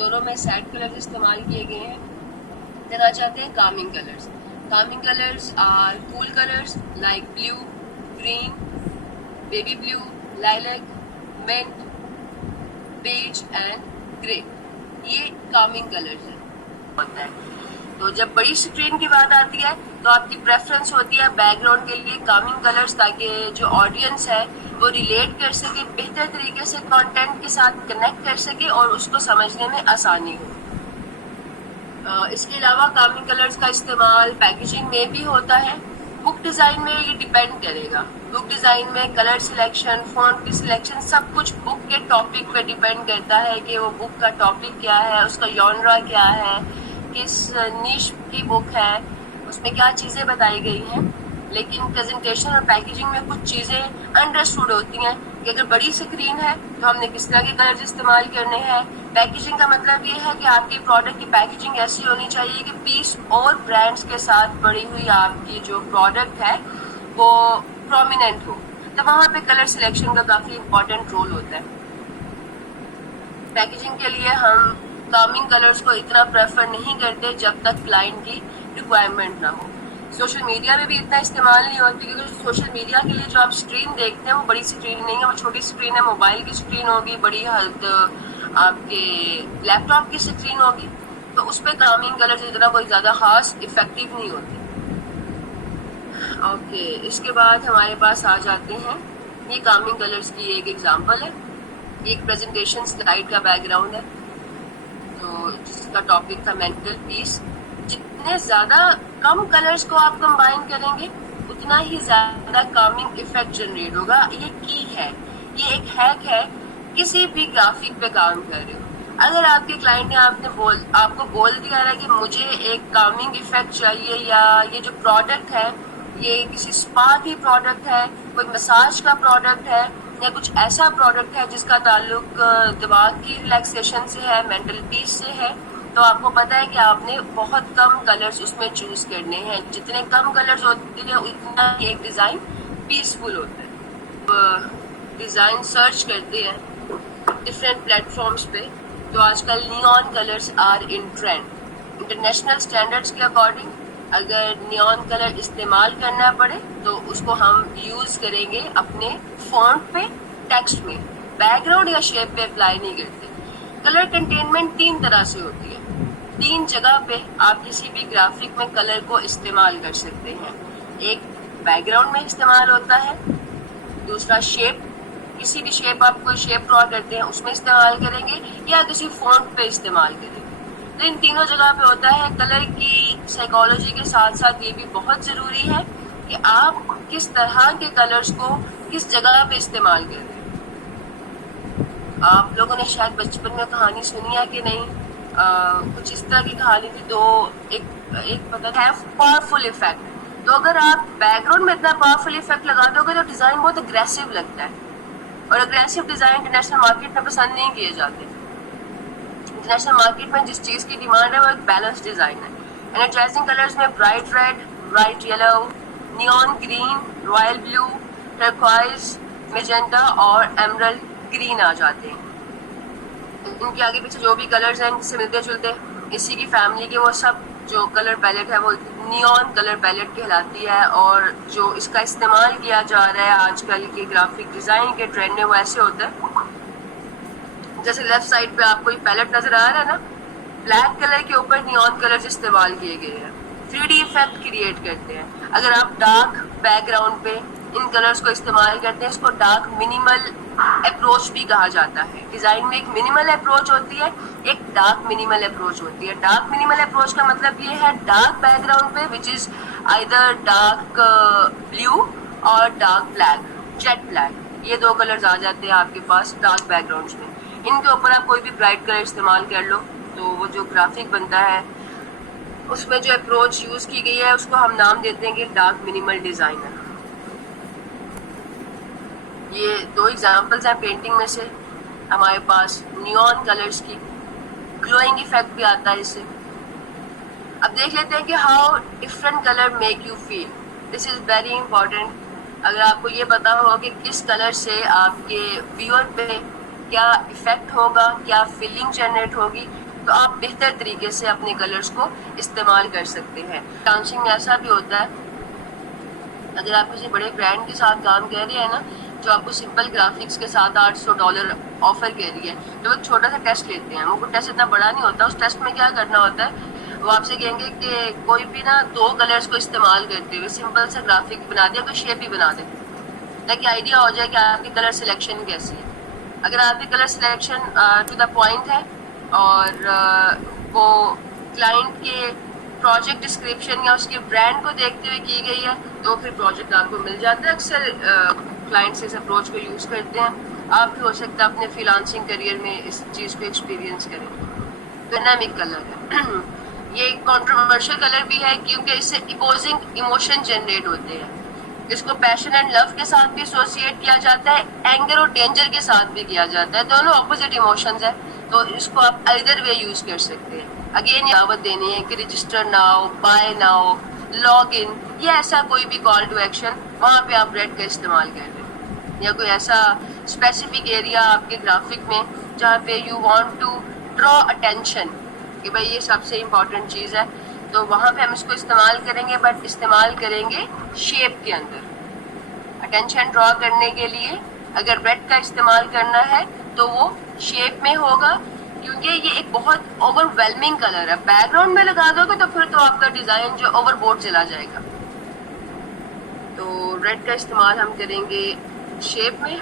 دونوں میں sad colours استعمال کیے گئے ہیں. دین آ جاتے ہیں calming colours. Calming colours are cool colours like blue, green, baby blue, lilac, mint, beige and grey. یہ کامنگ کلرز ہوتا ہے. تو جب بڑی اسکرین کی بات آتی ہے تو آپ کی پریفرنس ہوتی ہے بیک گراؤنڈ کے لیے کامنگ کلرز, تاکہ جو آڈینس ہے وہ ریلیٹ کر سکے, بہتر طریقے سے کانٹینٹ کے ساتھ کنیکٹ کر سکے اور اس کو سمجھنے میں آسانی ہو. اس کے علاوہ کامنگ کلرز کا استعمال پیکیجنگ میں بھی ہوتا ہے. بک ڈیزائن میں یہ ڈیپینڈ کرے گا. بک ڈیزائن میں کلر سلیکشن, فونٹ کی سلیکشن, سب کچھ بک کے ٹاپک پہ ڈیپینڈ کرتا ہے کہ وہ بک کا ٹاپک کیا ہے, اس کا ژانرا کیا ہے, کس نیش کی بک ہے, اس میں کیا چیزیں بتائی گئی ہیں. لیکن پریزنٹیشن اور پیکیجنگ میں کچھ چیزیں انڈرسٹوڈ ہوتی ہیں کہ اگر بڑی اسکرین ہے تو ہم نے کس طرح کے کلرز استعمال کرنے ہیں. پیکیجنگ کا مطلب یہ ہے کہ آپ کی پروڈکٹ کی پیکیجنگ ایسی ہونی چاہیے کہ پیس اور برانڈس کے ساتھ بڑی ہوئی آپ کی جو پروڈکٹ ہے وہ پرومیننٹ ہو. تو وہاں پہ کلر سلیکشن کا کافی امپورٹنٹ رول ہوتا ہے. پیکیجنگ کے لیے ہم کامنگ کلرز کو اتنا پریفر نہیں کرتے جب تک کلائنٹ کی ریکوائرمنٹ نہ ہو. سوشل میڈیا میں بھی اتنا استعمال نہیں ہوتی, کیونکہ سوشل میڈیا کے لیے جو آپ اسکرین دیکھتے ہیں وہ بڑی اسکرین نہیں ہے, وہ چھوٹی اسکرین ہے. موبائل کی اسکرین ہوگی, بڑی حد آپ کے لیپ ٹاپ کی اسکرین ہوگی, تو اس پہ کامنگ کلرز اتنا کوئی زیادہ خاص افیکٹو نہیں ہوتے. اوکے, اس کے بعد ہمارے پاس آ جاتے ہیں, یہ کامنگ کلرز کی ایک ایگزامپل ہے. یہ ایک پریزنٹیشن سلائیڈ کا بیک گراؤنڈ ہے, تو جس کا ٹاپک تھا مینٹل پیس. جتنے زیادہ کم کلرز کو آپ کمبائن کریں گے اتنا ہی زیادہ کامنگ افیکٹ جنریٹ ہوگا. یہ کی ہے, یہ ایک ہیک ہے. کسی بھی گرافک پہ کام کر رہے ہو, اگر آپ کے کلائنٹ نے آپ کو بول دیا ہے کہ مجھے ایک کامنگ افیکٹ چاہیے, یا یہ جو پروڈکٹ ہے یہ کسی اسپا کی پروڈکٹ ہے, کوئی مساج کا پروڈکٹ ہے, یا کچھ ایسا پروڈکٹ ہے جس کا تعلق دماغ کی ریلیکسیشن سے ہے, مینٹل پیس سے ہے, تو آپ کو پتہ ہے کہ آپ نے بہت کم کلرز اس میں چوز کرنے ہیں. جتنے کم کلرز ہوتے ہیں اتنا ہی ایک ڈیزائن پیسفل ہوتا ہے. ڈیزائن سرچ کرتے ہیں ڈفرینٹ پلیٹ فارمز پہ, تو آج کل neon colours are in trend. International standards کے اکارڈنگ اگر نیون کلر استعمال کرنا پڑے تو اس کو ہم یوز کریں گے اپنے فونٹ پہ, ٹیکسٹ میں. بیک گراؤنڈ یا شیپ پہ اپلائی نہیں کرتے. کلر کنٹینمنٹ 3 طرح سے ہوتی ہے. 3 جگہ پہ آپ کسی بھی گرافک میں کلر کو استعمال کر سکتے ہیں. ایک بیک گراؤنڈ میں استعمال ہوتا ہے, دوسرا شیپ, کسی بھی شیپ آپ کوئی شیپ ڈرا کرتے ہیں اس میں استعمال کریں گے, یا کسی فونٹ پہ استعمال کریں گے. تو ان تینوں جگہ پہ ہوتا ہے. کلر کی سائیکالوجی کے ساتھ ساتھ یہ بھی بہت ضروری ہے کہ آپ کس طرح کے کلرز کو کس جگہ پہ استعمال کر رہے ہیں. آپ لوگوں نے شاید بچپن میں کہانی سنی ہے کہ نہیں, کچھ اس طرح کی کہانی تھی. تو ایک پتہ ہے پاورفل افیکٹ. تو اگر آپ بیک گراؤنڈ میں اتنا پاورفل افیکٹ لگا دو گے تو ڈیزائن بہت اگریسو لگتا ہے, اور اگریسو ڈیزائن انٹرنیشنل مارکیٹ میں پسند نہیں کیے جاتے. انٹرنیشنل مارکیٹ میں جس چیز کی ڈیمانڈ ہے وہ ایک بیلنس ڈیزائن ہے. انرجائزنگ کلرز میں bright red, bright yellow, neon green, royal blue, turquoise, magenta اور ایمرلڈ گرین آ جاتے ہیں. ان کے آگے پیچھے جو بھی کلرز ہیں جس سے ملتے جلتے اسی کی فیملی کے, وہ سب جو کلر پیلیٹ ہے وہ نیون کلر پیلیٹ کہلاتی ہے. اور جو اس کا استعمال کیا جا رہا ہے آج کل کے گرافک ڈیزائن کے ٹرینڈ میں وہ ایسے ہوتا ہے, جیسے لیفٹ سائڈ پہ آپ کو یہ پیلیٹ نظر آ رہا ہے نا, بلیک کلر کے اوپر نیون کلرز استعمال کیے گئے ہیں, 3D افیکٹ کریٹ کرتے ہیں. اگر آپ ڈارک بیک گراؤنڈ پہ ان کلرز کو استعمال کرتے ہیں, اس کو ڈارک منیمل اپروچ بھی کہا جاتا ہے. ڈیزائن میں ایک منیمل اپروچ ہوتی ہے, ایک ڈارک منیمل اپروچ ہوتی ہے. ڈارک منیمل اپروچ کا مطلب یہ ہے ڈارک بیک گراؤنڈ پہ وچ از آئیدر ڈارک بلیو اور ڈارک بلیک, جیٹ بلیک, یہ 2 کلرز آ جاتے ہیں آپ کے پاس ڈارک بیک گراؤنڈز میں. ان کے اوپر آپ کوئی بھی برائٹ کلر استعمال کر لو تو وہ جو گرافک بنتا ہے اس میں جو اپروچ یوز کی گئی ہے اس کو ہم نام دیتے ہیں کہ ڈارک منیمل ڈیزائن ہے. یہ 2 ایگزامپلز ہیں پینٹنگ میں سے ہمارے پاس نیون کلرز کی. گلوئنگ ایفیکٹ بھی آتا ہے اس سے. اب دیکھ لیتے ہیں کہ how different colour make you feel. This is very important. اگر آپ کو یہ پتا ہو کہ کس کلر سے آپ کے ویور پہ کیا ایفیکٹ ہوگا, کیا فیلنگ جنریٹ ہوگی, تو آپ بہتر طریقے سے اپنے کلرز کو استعمال کر سکتے ہیں. ڈانسنگ میں ایسا بھی ہوتا ہے اگر آپ کسی بڑے برانڈ کے ساتھ کام کر رہے ہیں نا جو آپ کو سمپل گرافکس کے ساتھ $800 آفر کر رہی ہے تو وہ ایک چھوٹا سا ٹیسٹ لیتے ہیں. وہ ٹیسٹ اتنا بڑا نہیں ہوتا. اس ٹیسٹ میں کیا کرنا ہوتا ہے وہ آپ سے کہیں گے کہ کوئی بھی نا 2 کلرز کو استعمال کرتے ہوئے سمپل سا گرافک بنا دے کوئی شیپ ہی بنا دے تاکہ آئیڈیا ہو جائے کہ آپ کی کلر سلیکشن کیسی ہے. اگر آپ کی colour selection to the point ہے اور وہ کلائنٹ کے پروجیکٹ ڈسکرپشن یا اس کے برانڈ کو دیکھتے ہوئے کی گئی ہے تو پھر پروجیکٹ آپ کو مل جاتا ہے. اکثر کلائنٹس اس اپروچ کو یوز کرتے ہیں. آپ بھی ہو سکتا ہے اپنے فریلانسنگ کریئر میں اس چیز کو ایکسپیرینس کریں. ڈائنامک کلر ہے یہ ایک کنٹروورشل کلر بھی ہے کیونکہ اس سے اپوزنگ ایموشن جنریٹ ہوتے ہیں. اس کو پیشن اینڈ لو کے ساتھ بھی ایسوسیٹ کیا جاتا ہے, اینگر اور ڈینجر کے ساتھ بھی کیا جاتا ہے. دونوں اپوزٹ ایموشنز ہیں تو اس کو آپ ایدر وے یوز کر سکتے ہیں. اگین یہ دعوت دینی ہے کہ register now, by now, log in یا ایسا کوئی بھی کال ٹو ایکشن وہاں پہ آپ ریڈ کا استعمال کر رہے ہیں یا کوئی ایسا اسپیسیفک ایریا آپ کے گرافک میں جہاں پہ you want to draw attention کہ بھائی یہ سب سے امپورٹنٹ چیز ہے تو وہاں پہ ہم اس کو استعمال کریں گے بٹ استعمال کریں گے شیپ کے اندر. اٹینشن ڈرا کرنے کے لیے اگر ریڈ کا استعمال کرنا ہے تو وہ شیپ میں ہوگا کیونکہ یہ ایک بہت اوور ویلمنگ کلر ہے. بیک گراؤنڈ میں لگا دو گے تو پھر تو آپ کا ڈیزائن جو اوور بورڈ چلا جائے گا. تو ریڈ کا استعمال ہم کریں گے شیپ میں.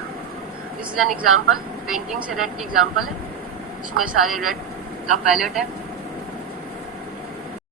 دس از این ایگزامپل, پینٹنگ سے ریڈ کی ایگزامپل ہے, اس میں سارے ریڈ کا پیلیٹ ہے.